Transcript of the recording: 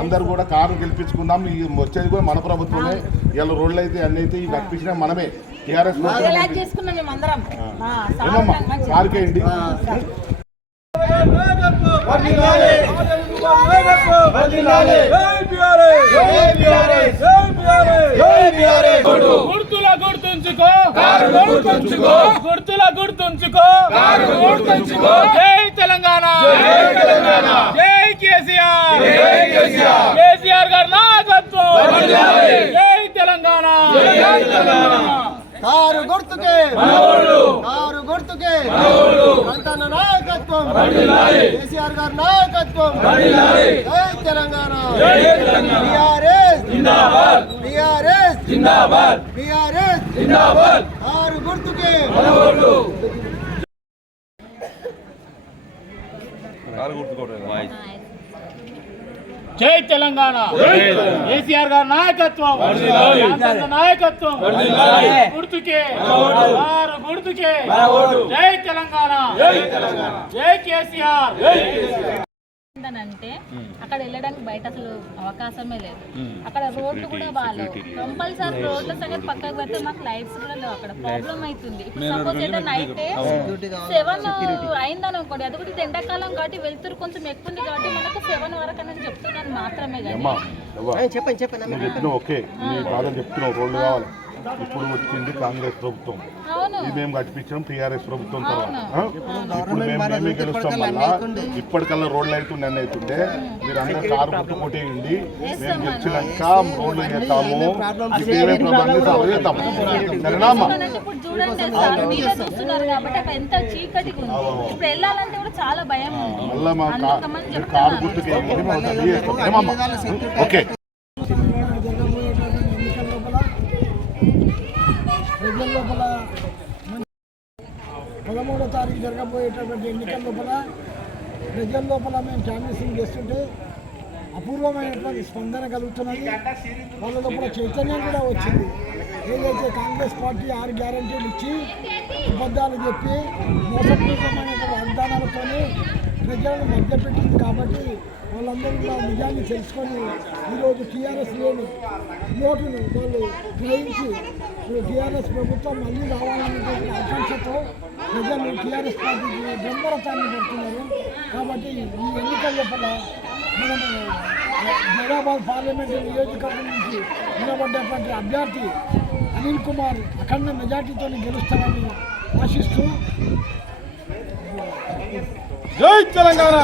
అందరు కూడా కారు గెలిపించుకుందాం. ఈ వచ్చేది కూడా మన ప్రభుత్వమే. ఇలా రోడ్లు అయితే అన్ని అయితే ఇవి కల్పించిన మనమే. టీఆర్ఎస్. కారుకేయండి గుర్తుల గుర్తుంచుకో. గుర్తుంచుకో. గుర్తుల గుర్తుంచుకో. గుర్తుంచుకో. జై తెలంగాణ. జై తెలంగాణ. జై కేసీఆర్! జై కేసీఆర్! కేసీఆర్ గారి నాయకత్వం! జై తెలంగాణ! జై తెలంగాణ! కారు గుర్తుకే! కారు గుర్తుకే! సంతాన నాయకత్వం! కేసీఆర్ గారి నాయకత్వం! జై తెలంగాణ! టిఆర్ఎస్ టిఆర్ఎస్ టిఆర్ఎస్ కారు గుర్తుకే! జై తెలంగాణ కేసీఆర్ గారి నాయకత్వం యాదన్న నాయకత్వం గుర్తుకే వారు గుర్తుకే జై తెలంగాణ జై కేసీఆర్ ఏంటనంటే అక్కడ వెళ్ళడానికి బయట అసలు అవకాశమే లేదు. అక్కడ రోడ్లు కూడా బాగాలేవు. కంపల్సరీ రోడ్ల సంగతి పక్కకు పెడితే మాకు లైట్స్ కూడా లేవు అక్కడ. ప్రాబ్లం అవుతుంది. ఇప్పుడు సపోజ్ నైట్ సెవెన్ అయిందని అనుకోండి అది కూడా ఇది ఎండాకాలం కాబట్టి వెళ్తురు కొంచెం ఎక్కువ ఉంది కాబట్టి మనకు సెవెన్ వరకు అని చెప్తున్నాను మాత్రమే కానీ చెప్పండి చెప్పండి. ఓకే. చెప్తున్నావు. రోడ్లు కావాలి. ఇప్పుడు వచ్చింది కాంగ్రెస్ ప్రభుత్వం. ఇది మేము కట్టించాం టీఆర్ఎస్ ప్రభుత్వం తర్వాత? ఇప్పుడు మేము మేమే గెలుస్తాం మళ్ళా. ఇప్పటికల్లా రోడ్లు అవుతుండే అన్నీ అవుతుండే మీరు అందరూ కారు గుర్తు కొట్టేయండి మేము గెలిచినాక రోడ్లు చేస్తాము ఏమేమి ప్రాబ్లం సాల్వ్ చేస్తాము అంటే ఇప్పుడు చూడండి సార్ మీరే చూస్తున్నారు కాబట్టి అక్కడ ఎంత చీకటిగా ఉంది ఇప్పుడు వెళ్ళాలంటే కూడా చాలా భయం ఉంది మళ్ళా మా కా- అందుకమని మీరు కారు చెప్తున్నాను గుర్తుకి వేయండి, మేము అది చేస్తాం ఏమమ్మా ఓకే జరగబోయేటువంటి ఎన్నికల లోపల ప్రజల లోపల పదమూడో తారీఖు జరగబోయేటటువంటి ఎన్నికల లోపల ప్రజల లోపల మేము క్యాన్వసింగ్ చేస్తుంటే అపూర్వమైనటువంటి స్పందన కలుగుతున్నది. వాళ్ళ లోపల చైతన్యం కూడా వచ్చింది. ఏదైతే కాంగ్రెస్ పార్టీ ఆరు గ్యారంటీలు ఇచ్చి అబద్ధాలు చెప్పి మోసపూరితమైనటువంటి వాగ్దానాలతోనే ప్రజలను మధ్యపెట్టింది కాబట్టి వాళ్ళందరూ కూడా నిజాన్ని తెలుసుకొని ఈరోజు టీఆర్ఎస్ లేని ఓటును వాళ్ళు గ్రహించి టీఆర్ఎస్ ప్రభుత్వం మళ్ళీ రావాలనేటువంటి ఆకాంక్షతో ప్రజలు టీఆర్ఎస్ పార్టీకి బ్రహ్మరథాన్ని పెడుతున్నారు. కాబట్టి ఈ ఎన్నికల లోపల మనము జైరాబాద్ పార్లమెంటు నియోజకవర్గం నుంచి నిలబడ్డటువంటి అభ్యర్థి అనిల్ కుమార్ అఖండ మెజార్టీతో గెలుస్తారని ఆశిస్తూ జై తెలంగాణ!